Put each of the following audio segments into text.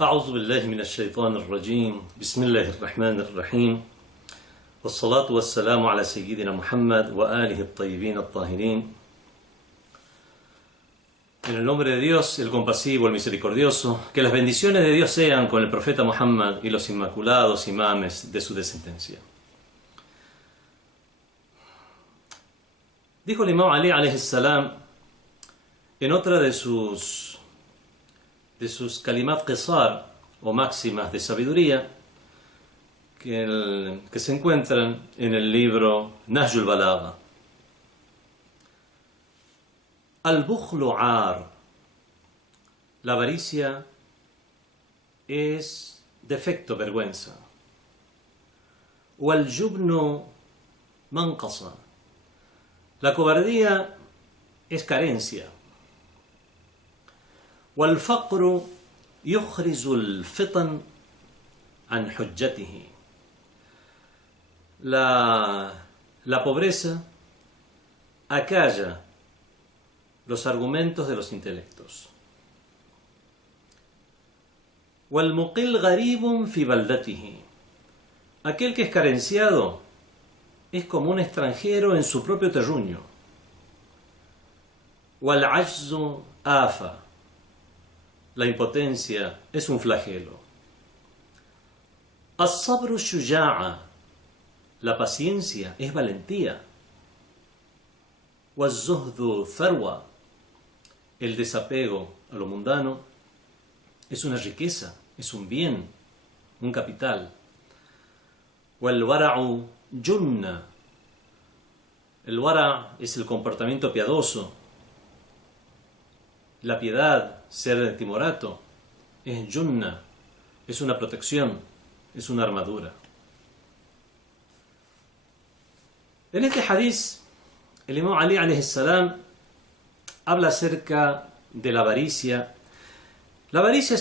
أعوذ بالله من الشيطان الرجيم بسم الله الرحمن الرحيم والصلاة والسلام على سيدنا Muhammad وآله الطيبين الطاهرين. En el nombre de Dios, el compasivo, el misericordioso, que las bendiciones de Dios sean con el profeta Muhammad y los inmaculados imames de su descendencia. Dijo el imam Ali alayhi salam en otra de sus kalimat qisar o máximas de sabiduría que se encuentran en el libro Nahjul Balagha: Al-bukhlu ar, la avaricia es defecto, vergüenza. Wal-jubnu manqasa, la cobardía es carencia. Wal-faqru yukhrizu al-fitan an hujjatihi, la pobreza acalla los argumentos de los intelectos. Wal-muqil gharibun fi baldatihi, aquel que es carenciado es como un extranjero en su propio terruño. Wal-ajzu afa, la impotencia es un flagelo. As-sabru shuja'a, la paciencia es valentía. Waz-zuhdu tharwa, el desapego a lo mundano es una riqueza, es un bien, un capital. Wal-wara'u junna, el wara' es el comportamiento piadoso. La piedad, ser timorato, es junna, es una protección, es una armadura. En este hadiz, el imam Ali alayhi salam habla acerca de la avaricia. La avaricia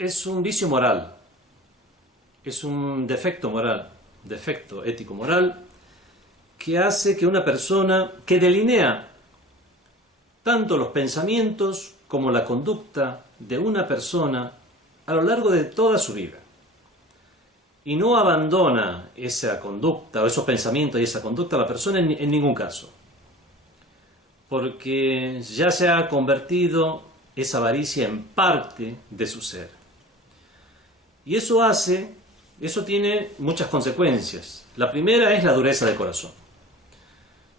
es un vicio moral, es un defecto moral, defecto ético-moral, que hace que una persona, que delinea tanto los pensamientos como la conducta de una persona a lo largo de toda su vida, y no abandona esa conducta o esos pensamientos y esa conducta a la persona en ningún caso, porque ya se ha convertido esa avaricia en parte de su ser. Y eso tiene muchas consecuencias. La primera es la dureza del corazón.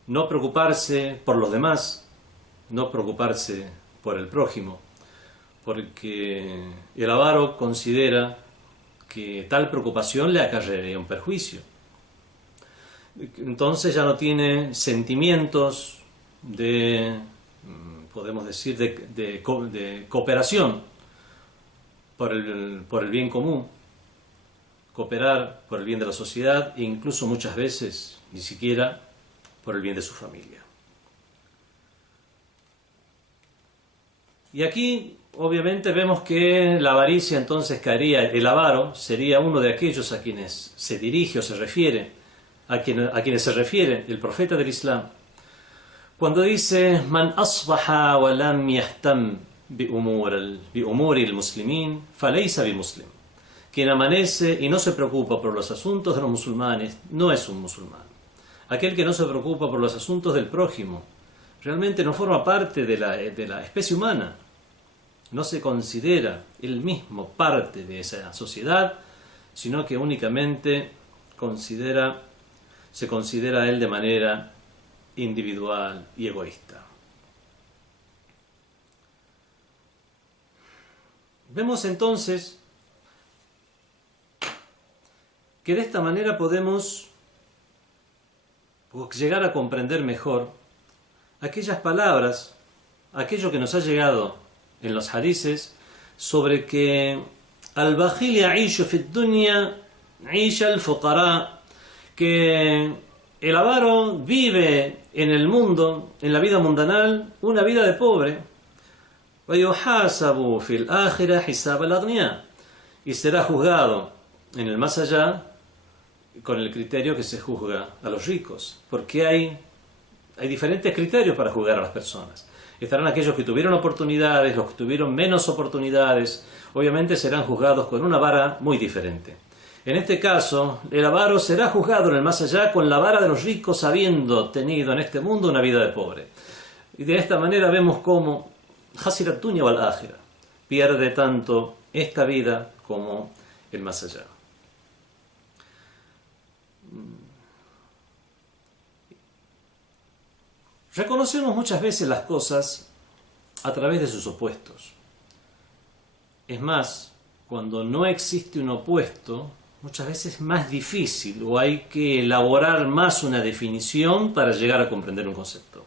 No preocuparse por los demás, no preocuparse por el prójimo, porque el avaro considera que tal preocupación le acarrearía un perjuicio. Entonces ya no tiene sentimientos podemos decir, de cooperación por el bien común, cooperar por el bien de la sociedad e incluso muchas veces ni siquiera por el bien de su familia. Y aquí obviamente vemos que la avaricia entonces caería, el avaro sería uno de aquellos a quienes se dirige o se refiere, a quienes se refiere el profeta del Islam cuando dice: Man asbaha wa lam yahtam bi umuri al-muslimin falaysa bi muslim, quien amanece y no se preocupa por los asuntos de los musulmanes no es un musulmán. Aquel que no se preocupa por los asuntos del prójimo realmente no forma parte de la especie humana, no se considera él mismo parte de esa sociedad, sino que únicamente se considera a él de manera individual y egoísta. Vemos entonces que de esta manera podemos llegar a comprender mejor aquellas palabras, aquello que nos ha llegado en los hadices sobre que al-bakhil ya'ishu fi ad-dunya 'isha al-fuqara, que el avaro vive en el mundo, en la vida mundanal, una vida de pobre. وَيُحَاسَبُ فِي الْآخِرَةِ حِسَابَ الْأَغْنِيَاءِ, y será juzgado en el más allá con el criterio que se juzga a los ricos, porque hay diferentes criterios para juzgar a las personas. Estarán aquellos que tuvieron oportunidades, los que tuvieron menos oportunidades. Obviamente serán juzgados con una vara muy diferente. En este caso, el avaro será juzgado en el más allá con la vara de los ricos, habiendo tenido en este mundo una vida de pobre. Y de esta manera vemos cómo Hasirat Dunya wal Akhirah pierde tanto esta vida como el más allá. Reconocemos muchas veces las cosas a través de sus opuestos. Es más, cuando no existe un opuesto, muchas veces es más difícil o hay que elaborar más una definición para llegar a comprender un concepto.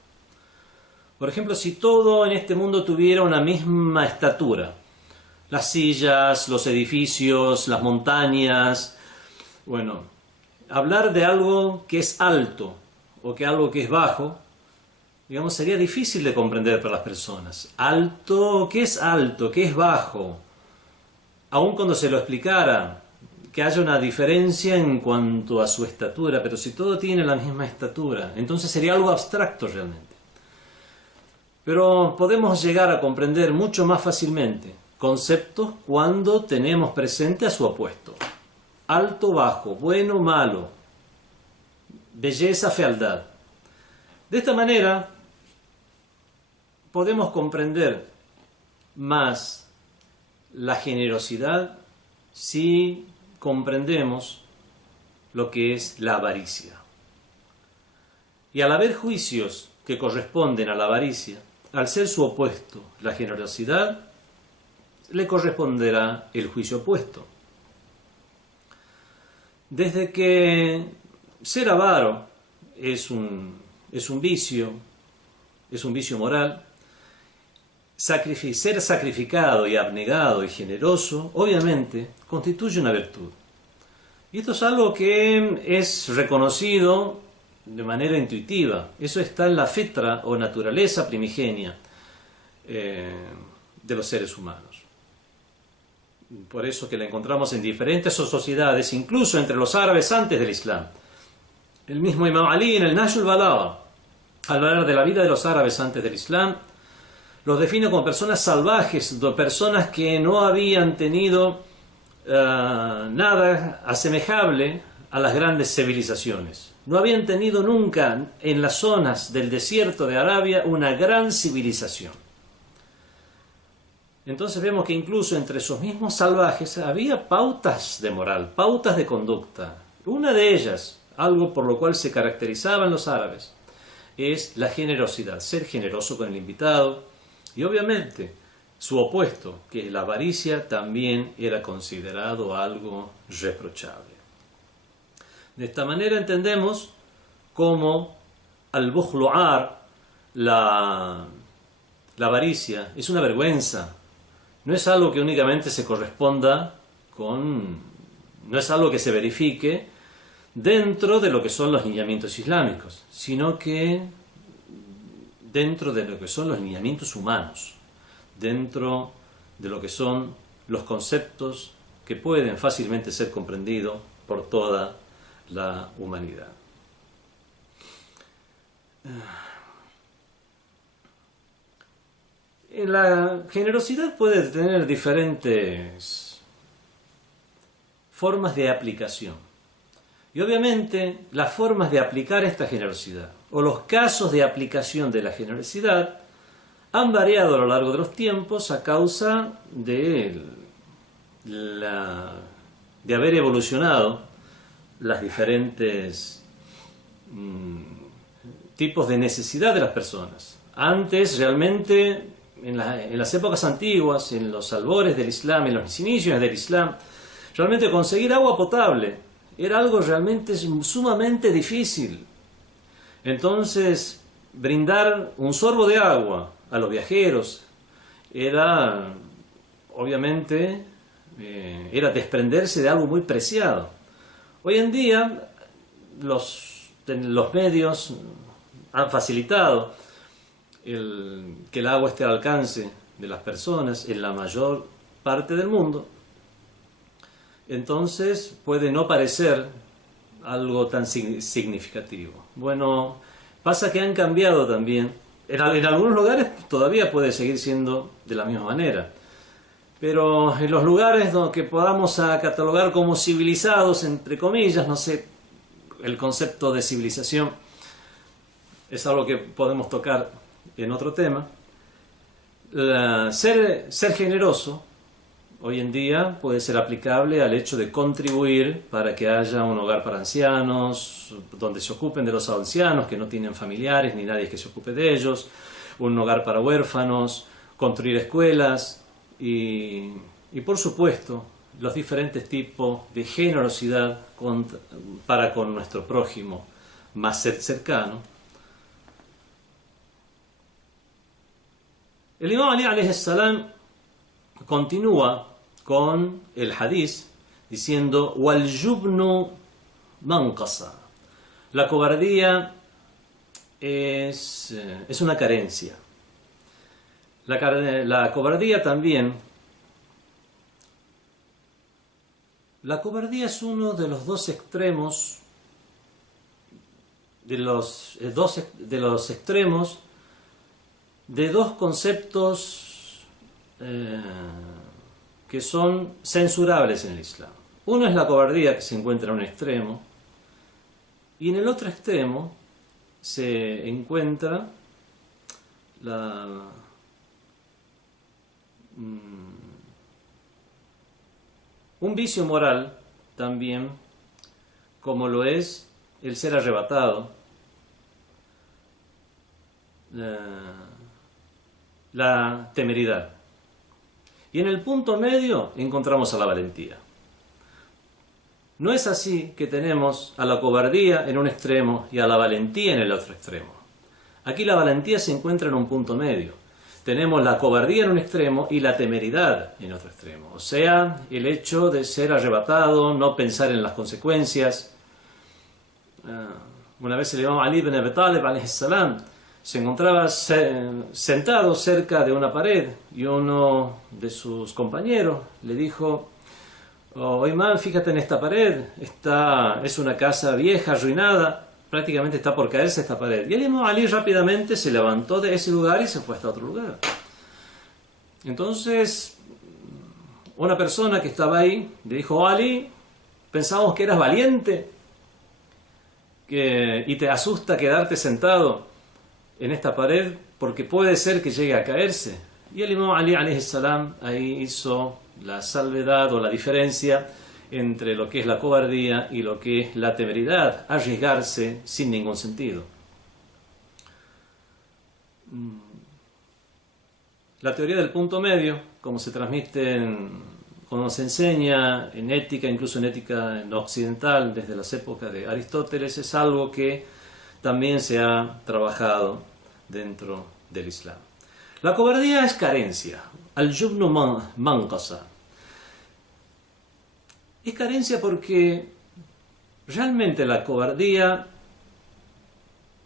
Por ejemplo, si todo en este mundo tuviera una misma estatura, las sillas, los edificios, las montañas, bueno, hablar de algo que es alto o que algo que es bajo, digamos, sería difícil de comprender para las personas. Alto, ¿qué es alto? ¿Qué es bajo? Aun cuando se lo explicara, que haya una diferencia en cuanto a su estatura, pero si todo tiene la misma estatura, entonces sería algo abstracto realmente. Pero podemos llegar a comprender mucho más fácilmente conceptos cuando tenemos presente a su opuesto. Alto, bajo, bueno, malo, belleza, fealdad. De esta manera podemos comprender más la generosidad si comprendemos lo que es la avaricia. Y al haber juicios que corresponden a la avaricia, al ser su opuesto la generosidad, le corresponderá el juicio opuesto. Desde que ser avaro es un vicio moral, ser sacrificado y abnegado y generoso, obviamente, constituye una virtud. Y esto es algo que es reconocido de manera intuitiva. Eso está en la fitra o naturaleza primigenia de los seres humanos. Por eso que la encontramos en diferentes sociedades, incluso entre los árabes antes del Islam. El mismo Imam Ali en el Nahj al-Balagha, al hablar de la vida de los árabes antes del Islam, los define como personas salvajes, personas que no habían tenido nada asemejable a las grandes civilizaciones. No habían tenido nunca en las zonas del desierto de Arabia una gran civilización. Entonces vemos que incluso entre esos mismos salvajes había pautas de moral, pautas de conducta. Una de ellas, algo por lo cual se caracterizaban los árabes, es la generosidad, ser generoso con el invitado. Y obviamente su opuesto, que es la avaricia, también era considerado algo reprochable. De esta manera entendemos cómo al-bukhlu'ar, la avaricia, es una vergüenza. No es algo que únicamente se corresponda con... no es algo que se verifique dentro de lo que son los lineamientos islámicos, sino que dentro de lo que son los lineamientos humanos, dentro de lo que son los conceptos que pueden fácilmente ser comprendidos por toda la humanidad. La generosidad puede tener diferentes formas de aplicación. Y obviamente las formas de aplicar esta generosidad o los casos de aplicación de la generosidad han variado a lo largo de los tiempos a causa de haber evolucionado las diferentes tipos de necesidad de las personas. Antes realmente, en las épocas antiguas, en los albores del Islam, en los inicios del Islam, realmente conseguir agua potable era algo realmente sumamente difícil. Entonces, brindar un sorbo de agua a los viajeros era, obviamente, era desprenderse de algo muy preciado. Hoy en día, los medios han facilitado que el agua esté al alcance de las personas en la mayor parte del mundo. Entonces puede no parecer algo tan significativo. Bueno, pasa que han cambiado también en algunos lugares todavía puede seguir siendo de la misma manera. Pero en los lugares que podamos catalogar como civilizados, entre comillas, no sé, el concepto de civilización es algo que podemos tocar en otro tema. Ser generoso hoy en día puede ser aplicable al hecho de contribuir para que haya un hogar para ancianos, donde se ocupen de los ancianos que no tienen familiares ni nadie que se ocupe de ellos, un hogar para huérfanos, construir escuelas y por supuesto los diferentes tipos de generosidad para con nuestro prójimo más cercano. El Imam Ali alayhi salam continúa con el hadiz diciendo wal jubnu manqasa. La cobardía es una carencia. La cobardía también. La cobardía es uno de los dos extremos de los extremos de dos conceptos que son censurables en el Islam. Uno es la cobardía, que se encuentra en un extremo, y en el otro extremo se encuentra un vicio moral también, como lo es el ser arrebatado, la temeridad. Y en el punto medio encontramos a la valentía. No es así que tenemos a la cobardía en un extremo y a la valentía en el otro extremo. Aquí la valentía se encuentra en un punto medio. Tenemos la cobardía en un extremo y la temeridad en otro extremo. O sea, el hecho de ser arrebatado, no pensar en las consecuencias. Una vez el Imam Ali ibn Abi Talib alayhi salam se encontraba sentado cerca de una pared y uno de sus compañeros le dijo: "Oh, Imam, fíjate en esta pared, es una casa vieja, arruinada, prácticamente está por caerse esta pared". Y el Imam Ali rápidamente se levantó de ese lugar y se fue hasta otro lugar. Entonces, una persona que estaba ahí le dijo: "Oh, Ali, pensábamos que eras valiente y te asusta quedarte sentado en esta pared porque puede ser que llegue a caerse". Y el Imam Ali alayhi salam ahí hizo la salvedad o la diferencia entre lo que es la cobardía y lo que es la temeridad, arriesgarse sin ningún sentido. La teoría del punto medio, como se transmite como se enseña en ética, incluso en ética occidental desde las épocas de Aristóteles, es algo que también se ha trabajado dentro del Islam. La cobardía es carencia. Al-jubnu manqasa. Es carencia porque realmente la cobardía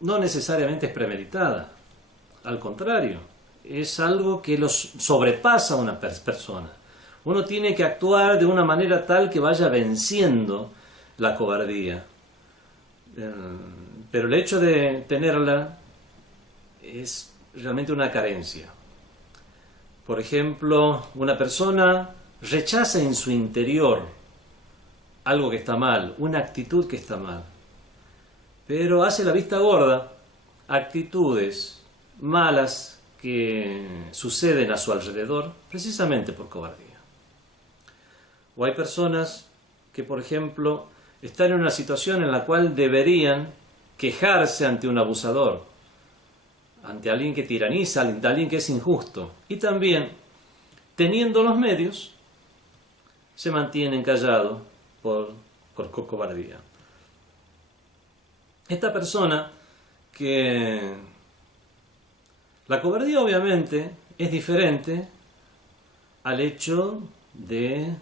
no necesariamente es premeditada. Al contrario, es algo que los sobrepasa a una persona. Uno tiene que actuar de una manera tal que vaya venciendo la cobardía. Pero el hecho de tenerla es realmente una carencia. Por ejemplo, una persona rechaza en su interior algo que está mal, una actitud que está mal, pero hace la vista gorda actitudes malas que suceden a su alrededor precisamente por cobardía. O hay personas que, por ejemplo, están en una situación en la cual deberían quejarse ante un abusador, ante alguien que tiraniza, ante alguien que es injusto, y también, teniendo los medios, se mantienen callados por cobardía. Esta persona que... La cobardía obviamente es diferente al hecho de...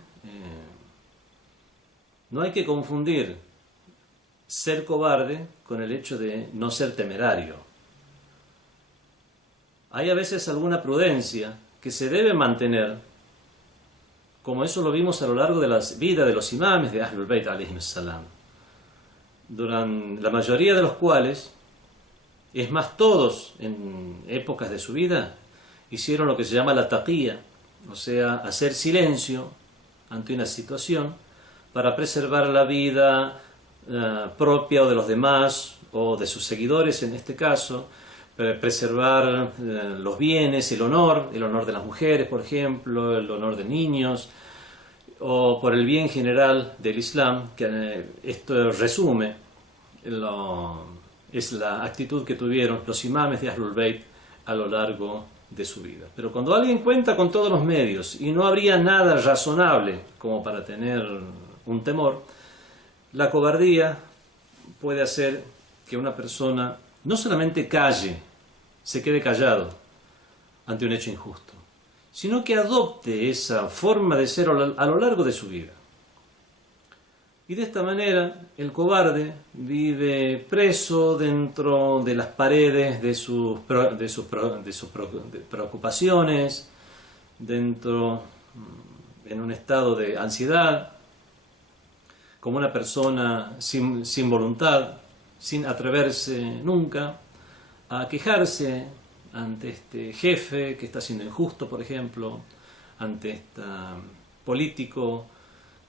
no hay que confundir ser cobarde con el hecho de no ser temerario. Hay a veces alguna prudencia que se debe mantener, como eso lo vimos a lo largo de la vida de los imames de Ahlul Bayt alayhim salam, durante la mayoría de los cuales Es más, todos en épocas de su vida hicieron lo que se llama la taqiyya, o sea, hacer silencio ante una situación para preservar la vida propia o de los demás o de sus seguidores en este caso, preservar los bienes, el honor de las mujeres, por ejemplo, el honor de niños, o por el bien general del Islam, que esto resume, es la actitud que tuvieron los imames de Ahlul Bayt a lo largo de su vida. Pero cuando alguien cuenta con todos los medios y no habría nada razonable como para tener un temor, la cobardía puede hacer que una persona no solamente calle, se quede callado ante un hecho injusto, sino que adopte esa forma de ser a lo largo de su vida. Y de esta manera el cobarde vive preso dentro de las paredes de sus preocupaciones, en un estado de ansiedad, como una persona sin voluntad, sin atreverse nunca a quejarse ante este jefe que está siendo injusto, por ejemplo, ante este político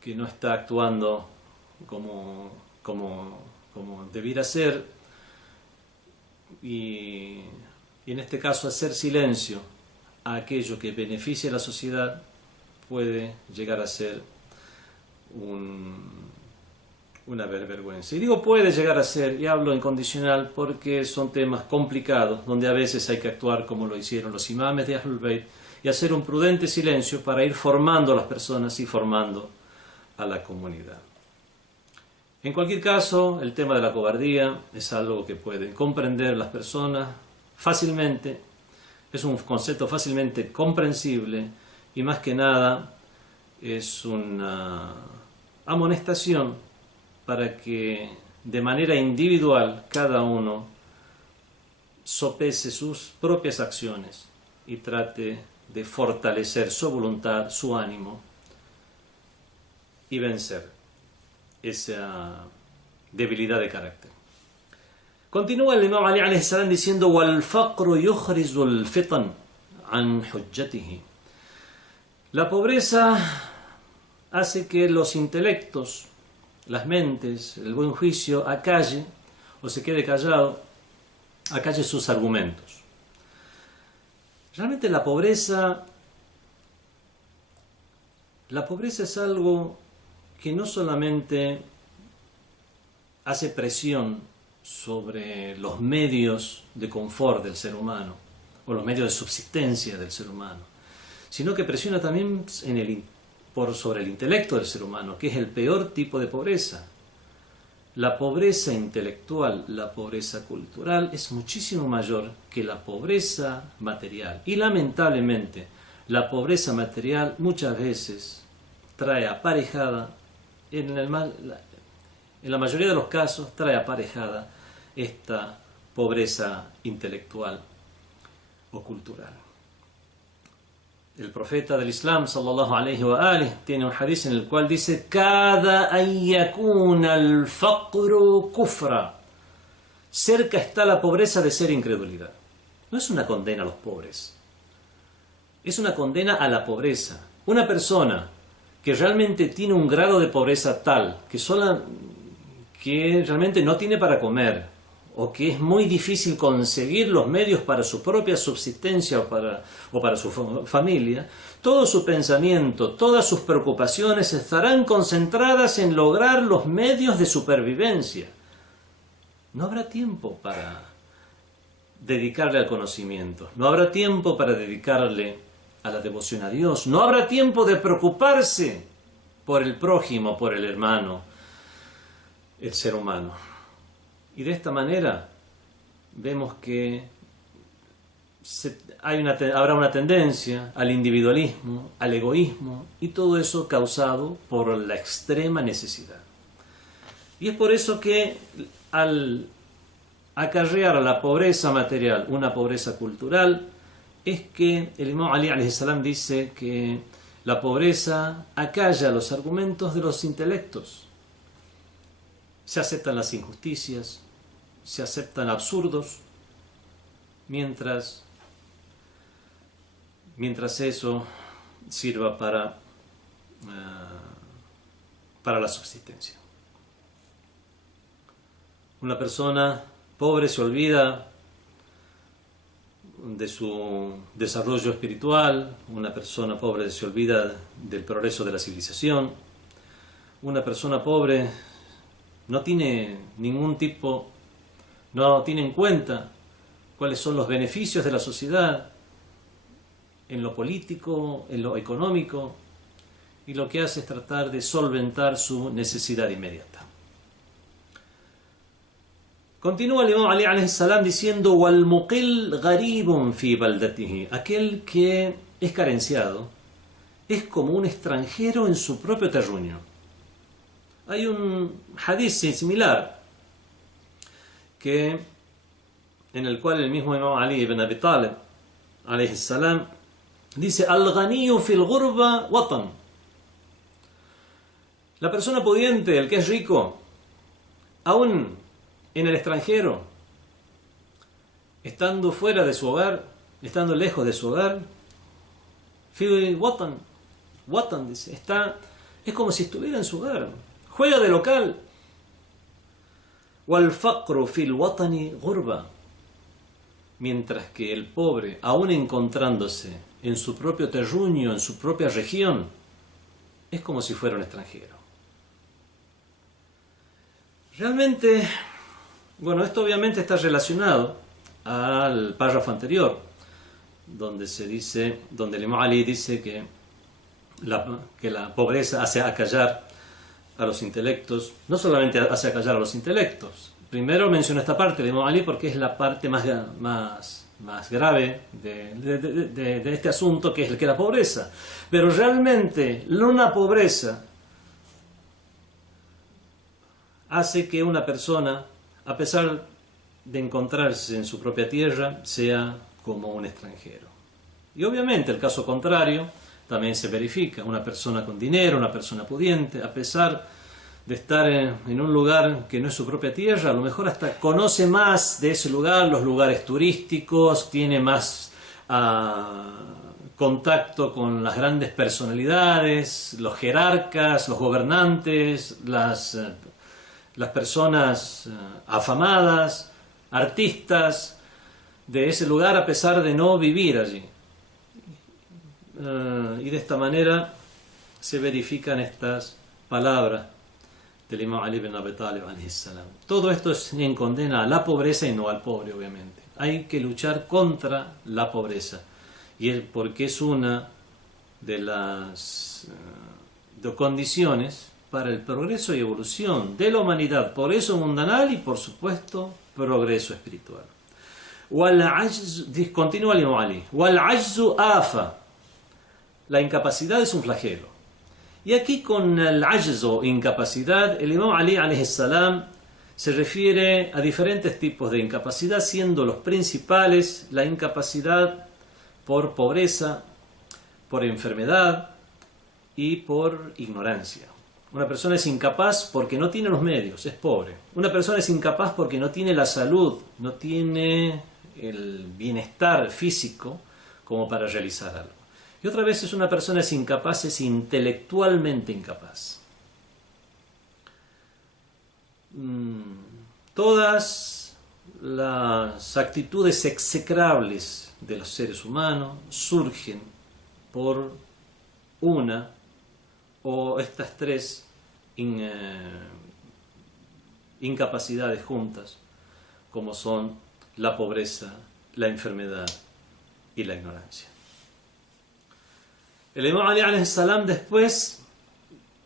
que no está actuando como debiera ser, y en este caso hacer silencio a aquello que beneficia a la sociedad puede llegar a ser una vergüenza. Y digo puede llegar a ser, y hablo en condicional porque son temas complicados, donde a veces hay que actuar como lo hicieron los imames de Ahlul Bayt y hacer un prudente silencio para ir formando a las personas y formando a la comunidad. En cualquier caso, el tema de la cobardía es algo que pueden comprender las personas fácilmente, es un concepto fácilmente comprensible y más que nada es una amonestación para que de manera individual cada uno sopese sus propias acciones y trate de fortalecer su voluntad, su ánimo y vencer esa debilidad de carácter. Continúa el Imam Ali alayhi salam diciendo: "Wal-faqru yukhrizu al-fitan an hujjatihi". La pobreza hace que los intelectos, las mentes, el buen juicio acalle o se quede callado, acalle sus argumentos. Realmente la pobreza es algo que no solamente hace presión sobre los medios de confort del ser humano o los medios de subsistencia del ser humano, sino que presiona también sobre el intelecto del ser humano, que es el peor tipo de pobreza. La pobreza intelectual, la pobreza cultural es muchísimo mayor que la pobreza material. Y lamentablemente, la pobreza material muchas veces trae aparejada, en la mayoría de los casos, trae aparejada esta pobreza intelectual o cultural. El profeta del Islam, sallallahu alayhi wa alihi, tiene un hadith en el cual dice: "Kada an yakuna al-faqru kufra". Cerca está la pobreza de ser incredulidad. No es una condena a los pobres, es una condena a la pobreza. Una persona que realmente tiene un grado de pobreza tal que realmente no tiene para comer, o que es muy difícil conseguir los medios para su propia subsistencia o para su familia, todo su pensamiento, todas sus preocupaciones estarán concentradas en lograr los medios de supervivencia. No habrá tiempo para dedicarle al conocimiento, no habrá tiempo para dedicarle a la devoción a Dios, no habrá tiempo de preocuparse por el prójimo, por el hermano, el ser humano. Y de esta manera vemos que habrá una tendencia al individualismo, al egoísmo, y todo eso causado por la extrema necesidad. Y es por eso que al acarrear a la pobreza material una pobreza cultural, es que el Imam Ali alayhi salam dice que la pobreza acalla los argumentos de los intelectos. Se aceptan las injusticias, se aceptan absurdos, mientras eso sirva para la subsistencia. Una persona pobre se olvida de su desarrollo espiritual, una persona pobre se olvida del progreso de la civilización, una persona pobre no tiene en cuenta cuáles son los beneficios de la sociedad en lo político, en lo económico, y lo que hace es tratar de solventar su necesidad inmediata. Continúa el Imam Ali alayhi salam diciendo: "Wal-muqil gharibun fi baldatihi", aquel que es carenciado es como un extranjero en su propio terruño. Hay un hadith similar en el cual el mismo Imam Ali ibn Abi Talib alayhi salam dice: "Al-ghaniyu fil ghurba watan", la persona pudiente, el que es rico, aún en el extranjero, estando fuera de su hogar, estando lejos de su hogar, fi watan, dice, es como si estuviera en su hogar, juega de local. Wal faqru fil watani ghurba, mientras que el pobre, aún encontrándose en su propio terruño, en su propia región, es como si fuera un extranjero. Realmente, bueno, esto obviamente está relacionado al párrafo anterior, donde el Imam Ali dice que la pobreza hace acallar a los intelectos. No solamente hace acallar a los intelectos. Primero menciono esta parte del Imam Ali porque es la parte más grave de este asunto, que es el que la pobreza. Pero realmente una pobreza hace que una persona, a pesar de encontrarse en su propia tierra, sea como un extranjero. Y obviamente el caso contrario también se verifica. Una persona con dinero, una persona pudiente, a pesar de estar en un lugar que no es su propia tierra, a lo mejor hasta conoce más de ese lugar, los lugares turísticos, tiene más contacto con las grandes personalidades, los jerarcas, los gobernantes, las personas afamadas, artistas de ese lugar, a pesar de no vivir allí. Y de esta manera se verifican estas palabras del Imam Ali ibn Abi Talib alayhi salam. Todo esto es en condena a la pobreza y no al pobre, obviamente. Hay que luchar contra la pobreza, y es porque es una de las condiciones para el progreso y evolución de la humanidad, progreso mundanal y, por supuesto, progreso espiritual. Continúa el Imam Ali: "Wal ajzu afa", la incapacidad es un flagelo. Y aquí con el ajzo, incapacidad, el Imam Ali alayhi salam se refiere a diferentes tipos de incapacidad, siendo los principales la incapacidad por pobreza, por enfermedad y por ignorancia. Una persona es incapaz porque no tiene los medios, es pobre. Una persona es incapaz porque no tiene la salud, no tiene el bienestar físico como para realizar algo. Y otra vez una persona es incapaz, es intelectualmente incapaz. Todas las actitudes execrables de los seres humanos surgen por una o estas tres incapacidades juntas, como son la pobreza, la enfermedad y la ignorancia. El Imam Ali alayhi salam después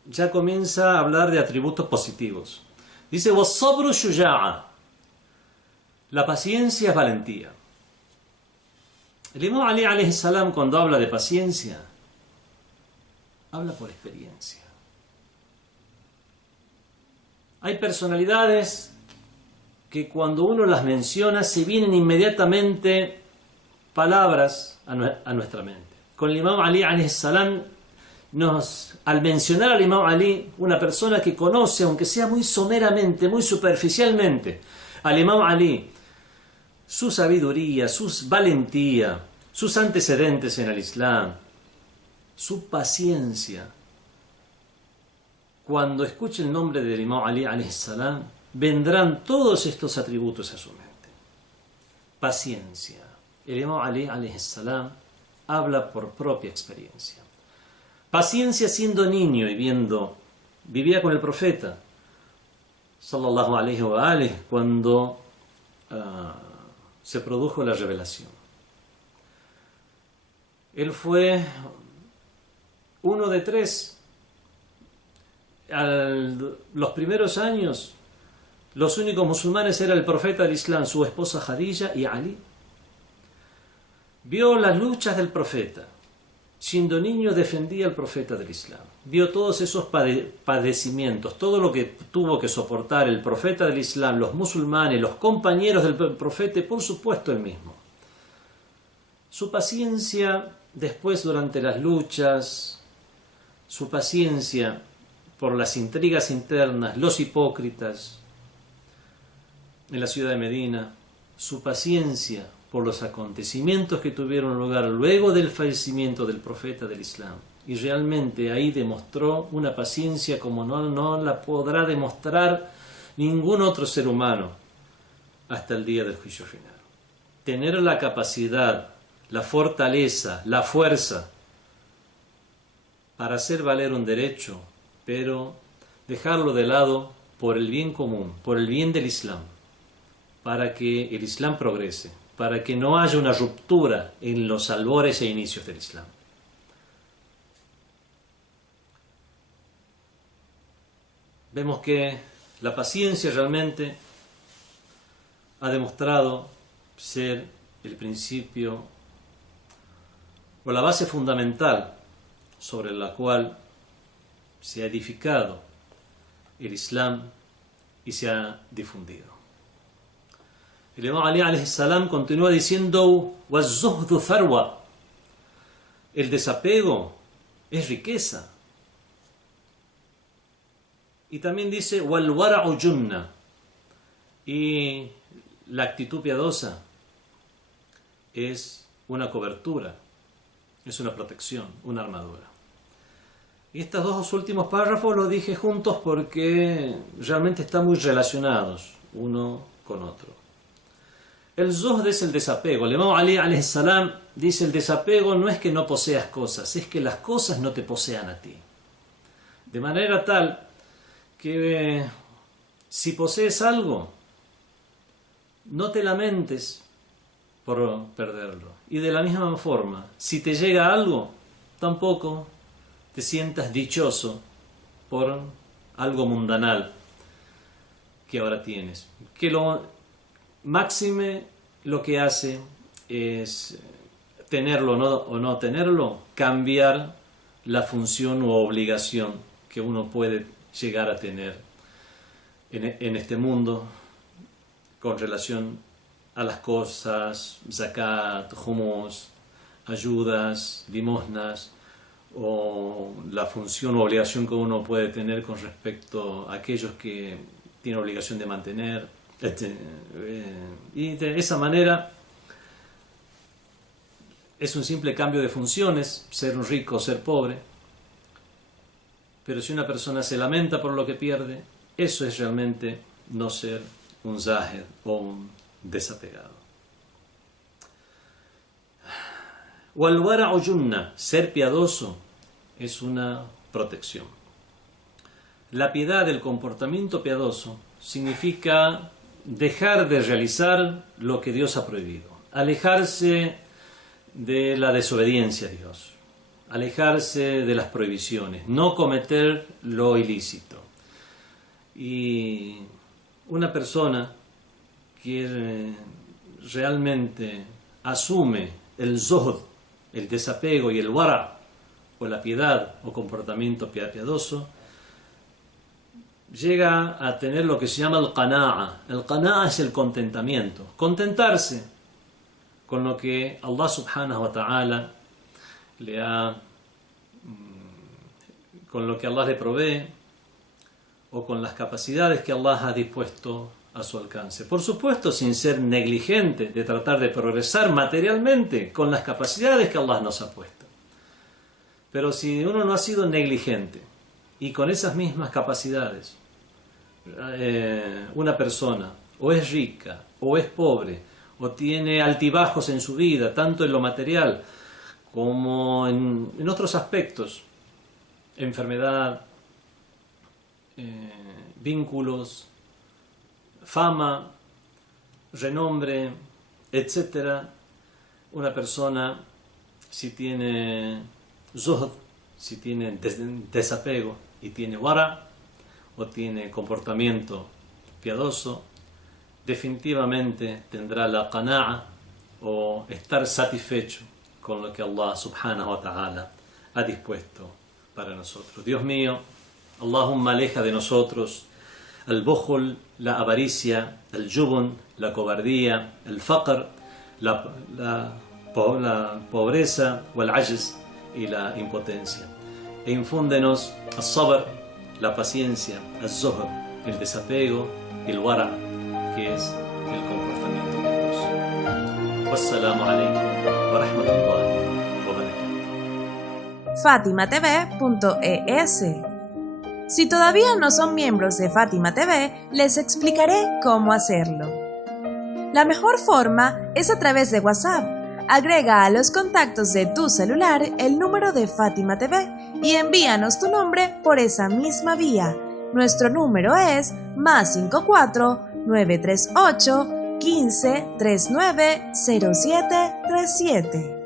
ya comienza a hablar de atributos positivos. Dice: "Was-sabru shuja'a", la paciencia es valentía. El Imam Ali alayhi salam, cuando habla de paciencia, habla por experiencia. Hay personalidades que cuando uno las menciona se vienen inmediatamente palabras a nuestra mente. Con el Imam Ali alayhi salam, al mencionar al Imam Ali, una persona que conoce, aunque sea muy someramente, muy superficialmente, al Imam Ali, su sabiduría, su valentía, sus antecedentes en el Islam, su paciencia. Cuando escuche el nombre del Imam Ali alayhi salam, vendrán todos estos atributos a su mente. Paciencia. El Imam Ali alayhi salam habla por propia experiencia. Paciencia siendo niño y vivía con el profeta sallallahu alayhi wa alihi cuando se produjo la revelación. Él fue uno de tres. Los primeros años, los únicos musulmanes eran el profeta del Islam, su esposa Khadija y Ali. Vio las luchas del profeta. Siendo niño defendía al profeta del Islam. Vio todos esos padecimientos, todo lo que tuvo que soportar el profeta del Islam, los musulmanes, los compañeros del profeta y por supuesto él mismo. Su paciencia después durante las luchas, su paciencia por las intrigas internas, los hipócritas en la ciudad de Medina, su paciencia por los acontecimientos que tuvieron lugar luego del fallecimiento del profeta del Islam. Y realmente ahí demostró una paciencia como no la podrá demostrar ningún otro ser humano hasta el día del juicio final. Tener la capacidad, la fortaleza, la fuerza para hacer valer un derecho, pero dejarlo de lado por el bien común, por el bien del Islam, para que el Islam progrese, para que no haya una ruptura en los albores e inicios del Islam. Vemos que la paciencia realmente ha demostrado ser el principio o la base fundamental sobre la cual se ha edificado el Islam y se ha difundido. El Imam Ali alayhi salam continúa diciendo: "Waz-zuhdu tharwa", el desapego es riqueza. Y también dice: "Wal-wara'u junna", y la actitud piadosa es una cobertura, es una protección, una armadura. Y estos dos últimos párrafos los dije juntos porque realmente están muy relacionados uno con otro. El zuhd es el desapego. El Imam Ali alayhi salam dice: el desapego no es que no poseas cosas, es que las cosas no te posean a ti. De manera tal que si posees algo, no te lamentes por perderlo. Y de la misma forma, si te llega algo, tampoco te sientas dichoso por algo mundanal que ahora tienes. Que lo máxime lo que hace es tenerlo o no tenerlo, cambiar la función u obligación que uno puede llegar a tener en este mundo con relación a las cosas, zakat, humus, ayudas, limosnas, o la función o obligación que uno puede tener con respecto a aquellos que tienen obligación de mantener. Y de esa manera es un simple cambio de funciones, ser un rico o ser pobre. Pero si una persona se lamenta por lo que pierde, eso es realmente no ser un zahid o un desapegado. Wal-wara'u junna, ser piadoso es una protección. La piedad, el comportamiento piadoso, significa dejar de realizar lo que Dios ha prohibido, alejarse de la desobediencia a Dios, alejarse de las prohibiciones, no cometer lo ilícito. Y una persona que realmente asume el zuhd, el desapego, y el wara', o la piedad o comportamiento piadoso, llega a tener lo que se llama el qana'a. El qana'a es el contentamiento, contentarse con lo que Allah subhanahu wa ta'ala con lo que Allah le provee, o con las capacidades que Allah ha dispuesto a su alcance. Por supuesto, sin ser negligente de tratar de progresar materialmente con las capacidades que Allah nos ha puesto. Pero si uno no ha sido negligente y con esas mismas capacidades, una persona o es rica o es pobre o tiene altibajos en su vida, tanto en lo material como en otros aspectos, enfermedad, vínculos, fama, renombre, etc. Una persona, si tiene zuhd, si tiene desapego y tiene wara, o tiene comportamiento piadoso, definitivamente tendrá la qana'a, o estar satisfecho con lo que Allah subhanahu wa ta'ala ha dispuesto para nosotros. Dios mío, Allahumma aleja de nosotros el bukhul, la avaricia, el jubn, la cobardía, el faqr, la pobreza, o el ajz, y la impotencia. E infúndenos el sabr, la paciencia, el zuhd, el desapego, y el wara', que es el comportamiento piadoso. Wassalamu alaikum wa rahmatullahi wa barakatuh. FatimaTV.es. Si todavía no son miembros de Fátima TV, les explicaré cómo hacerlo. La mejor forma es a través de WhatsApp. Agrega a los contactos de tu celular el número de Fátima TV y envíanos tu nombre por esa misma vía. Nuestro número es +54 938 15 39 07 37.